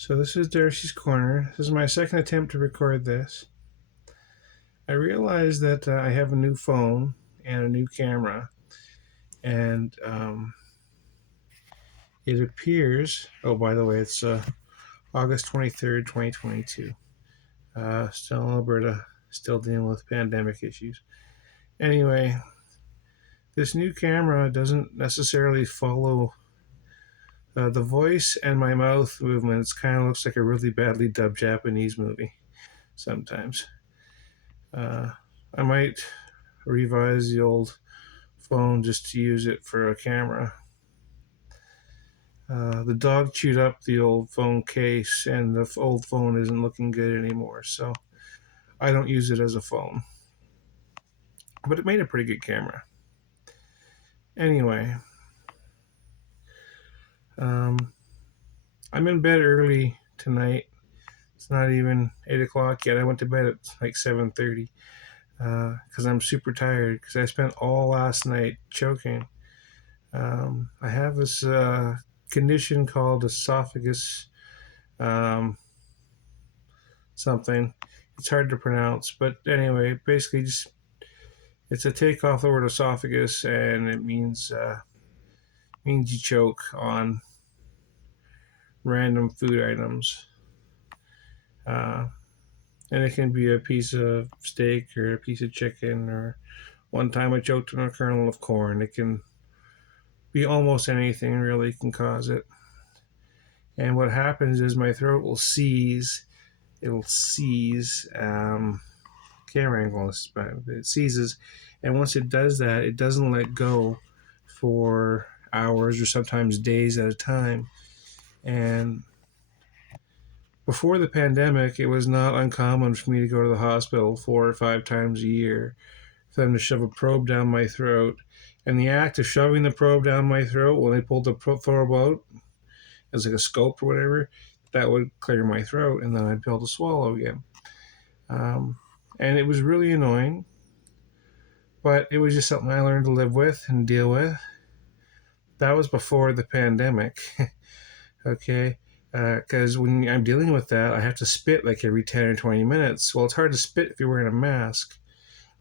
So this is Darci's Corner. This is my second attempt to record this. I realized that I have a new phone and a new camera, and it appears. Oh, by the way, it's August 23rd, 2022. Still in Alberta, still dealing with pandemic issues. Anyway, this new camera doesn't necessarily follow the voice and my mouth movements. Kind of looks like a really badly dubbed Japanese movie sometimes. Uh, I might revise the old phone just to use it for a camera. The dog chewed up the old phone case, and the old phone isn't looking good anymore, so I don't use it as a phone. But it made a pretty good camera. Anyway, um, I'm in bed early tonight. It's not even 8 o'clock yet. I went to bed at like 7:30 because I'm super tired because I spent all last night choking. I have this condition called esophagus um, something. It's hard to pronounce, but anyway, basically, just it's a take off the word esophagus, and it means you choke on random food items, uh, and it can be a piece of steak or a piece of chicken, or one time I choked on a kernel of corn. It can be almost anything really can cause it. And what happens is my throat will seize. It'll seize. Camera angle, but it seizes, and once it does that, it doesn't let go for hours or sometimes days at a time. And before the pandemic, it was not uncommon for me to go to the hospital 4 or 5 times a year for them to shove a probe down my throat. And the act of shoving the probe down my throat, when they pulled the probe out as like a scope or whatever, that would clear my throat, and then I'd be able to swallow again. Um, and it was really annoying, but it was just something I learned to live with and deal with. That was before the pandemic, okay? Because when I'm dealing with that, I have to spit like every 10 or 20 minutes. Well, it's hard to spit if you're wearing a mask.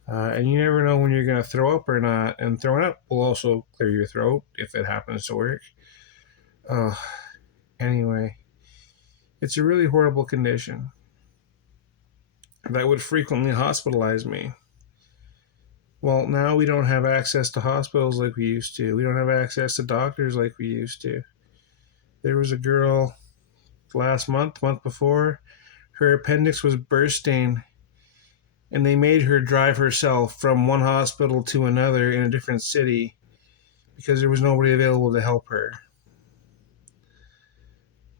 And you never know when you're going to throw up or not. And throwing up will also clear your throat if it happens to work. Uh, anyway, it's a really horrible condition that would frequently hospitalize me. Well, now we don't have access to hospitals like we used to. We don't have access to doctors like we used to. There was a girl month before, her appendix was bursting, and they made her drive herself from one hospital to another in a different city because there was nobody available to help her.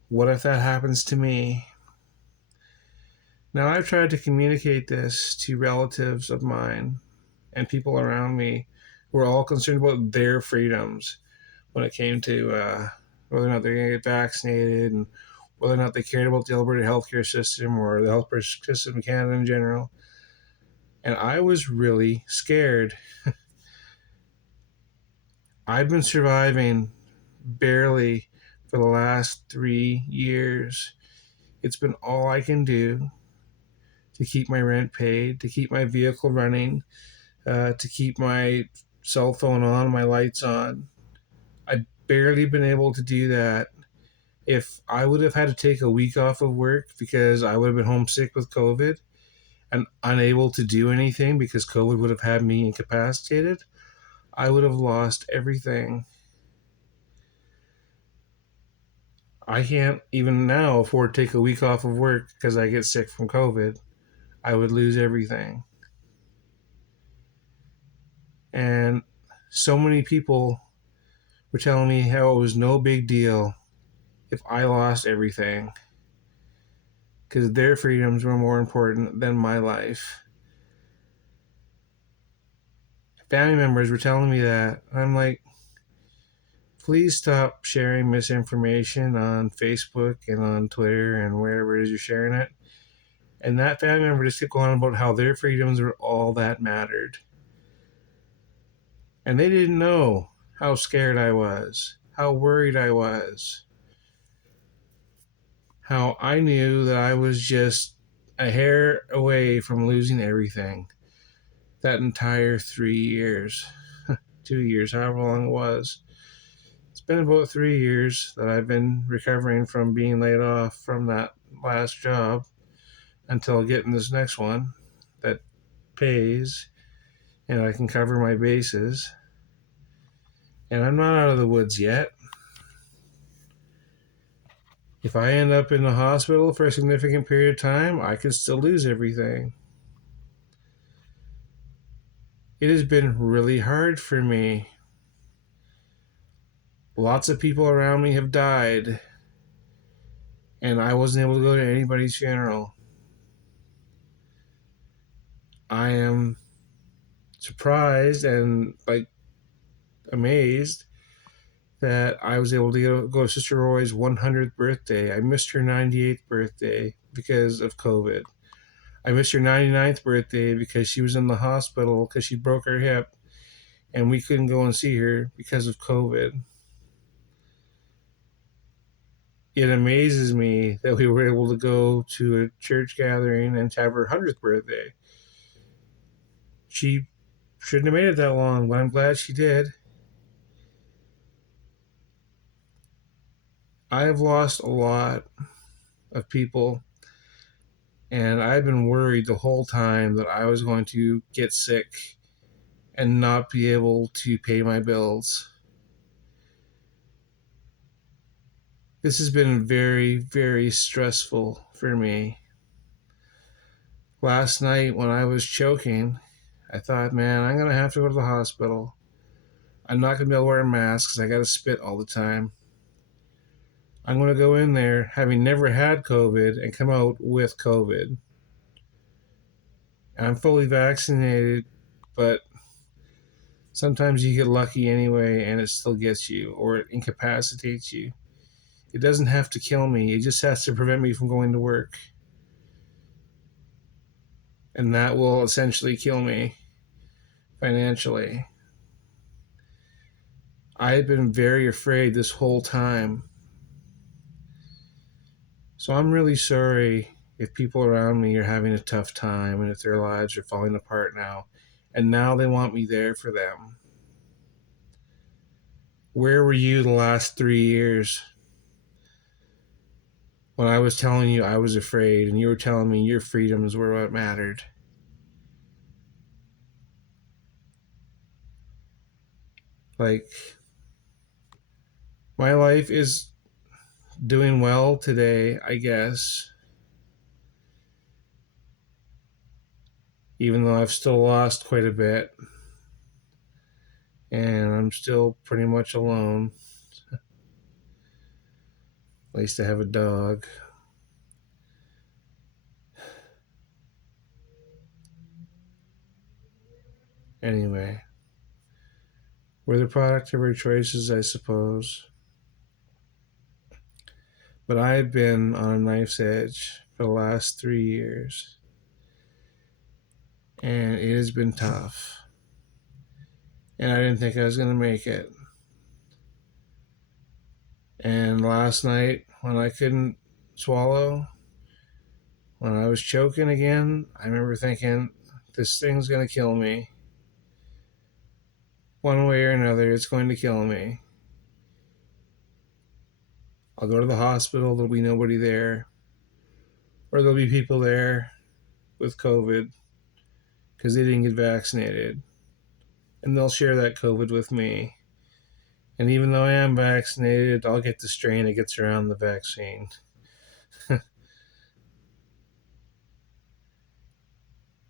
What if that happens to me? Now, I've tried to communicate this to relatives of mine and people around me who are all concerned about their freedoms when it came to whether or not they're going to get vaccinated and whether or not they cared about the Alberta healthcare system or the healthcare system in Canada in general. And I was really scared. I've been surviving barely for the last 3 years. It's been all I can do to keep my rent paid, to keep my vehicle running, to keep my cell phone on, my lights on. I've barely been able to do that. If I would have had to take a week off of work because I would have been homesick with COVID and unable to do anything because COVID would have had me incapacitated, I would have lost everything. I can't even now afford to take a week off of work because I get sick from COVID. I would lose everything. And so many people were telling me how it was no big deal if I lost everything because their freedoms were more important than my life. Family members were telling me that. I'm like, please stop sharing misinformation on Facebook and on Twitter and wherever it is you're sharing it. And that family member just kept going on about how their freedoms were all that mattered. And they didn't know how scared I was, how worried I was, how I knew that I was just a hair away from losing everything that entire 3 years, 2 years, however long it was. It's been about 3 years that I've been recovering from being laid off from that last job until getting this next one that pays and I can cover my bases. And I'm not out of the woods yet. If I end up in the hospital for a significant period of time, I could still lose everything. It has been really hard for me. Lots of people around me have died, and I wasn't able to go to anybody's funeral. I am surprised and amazed that I was able to go to Sister Roy's 100th birthday. I missed her 98th birthday because of COVID. I missed her 99th birthday because she was in the hospital because she broke her hip and we couldn't go and see her because of COVID. It amazes me that we were able to go to a church gathering and have her 100th birthday. She shouldn't have made it that long, but I'm glad she did. I've lost a lot of people, and I've been worried the whole time that I was going to get sick and not be able to pay my bills. This has been very, very stressful for me. Last night when I was choking, I thought, man, I'm going to have to go to the hospital. I'm not going to be able to wear a mask because I got to spit all the time. I'm going to go in there having never had COVID and come out with COVID. And I'm fully vaccinated, but sometimes you get lucky anyway and it still gets you or it incapacitates you. It doesn't have to kill me, it just has to prevent me from going to work. And that will essentially kill me financially. I've been very afraid this whole time. So I'm really sorry if people around me are having a tough time and if their lives are falling apart now. And now they want me there for them. Where were you the last 3 years when I was telling you I was afraid and you were telling me your freedoms were what mattered? Like, my life is doing well today, I guess. Even though I've still lost quite a bit. And I'm still pretty much alone. I used to have a dog. Anyway, we're the product of our choices, I suppose. But I've been on a knife's edge for the last 3 years. And it has been tough. And I didn't think I was going to make it. And last night, when I couldn't swallow, when I was choking again, I remember thinking, this thing's going to kill me. One way or another, it's going to kill me. I'll go to the hospital, there'll be nobody there. Or there'll be people there with COVID because they didn't get vaccinated. And they'll share that COVID with me. And even though I am vaccinated, I'll get the strain that gets around the vaccine.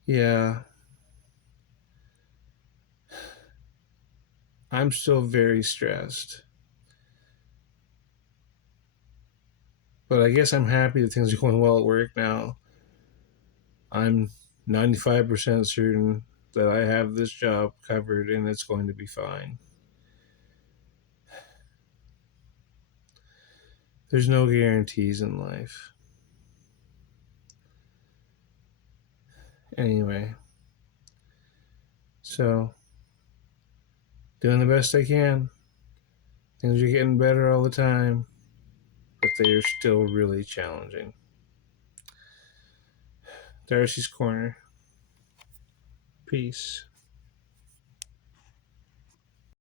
Yeah. I'm still very stressed. But I guess I'm happy that things are going well at work now. I'm 95% certain that I have this job covered and it's going to be fine. There's no guarantees in life. Anyway, so doing the best I can. Things are getting better all the time. but they are still really challenging. Darcy's Corner. Peace.